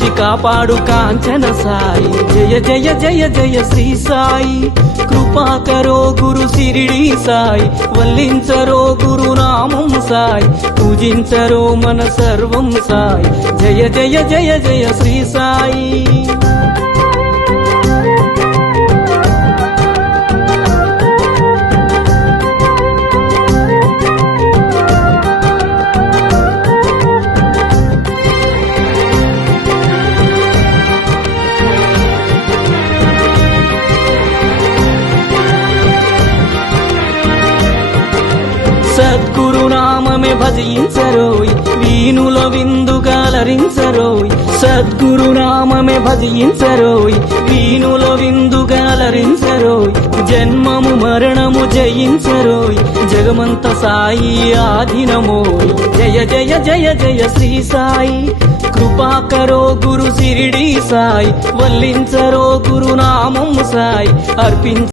కాచి కాపాడు కాంచన సాయి జయ జయ జయ జయ శ్రీ సాయి కృపాకరో గురు సిరిడి సాయి వల్లించరో గురు నామం సాయి పూజించరో మన సర్వం సాయి జయ జయ జయ జయ శ్రీ సాయి సద్గురునామమే భజించరోయ్ వీణుల విందుగాలరించరోయ్ సద్గురునామమే భజించరోయ్ వీణుల విందుగాలరించరోయ్ జన్మము మరణము జయించరోయ్ జగమంత సాయి ఆధీనమోయ్ జయ జయ జయ జయ శ్రీ సాయి కృపాకరో గురు సిరిడి సాయి వల్లించరో గురునామం సాయి అర్పించ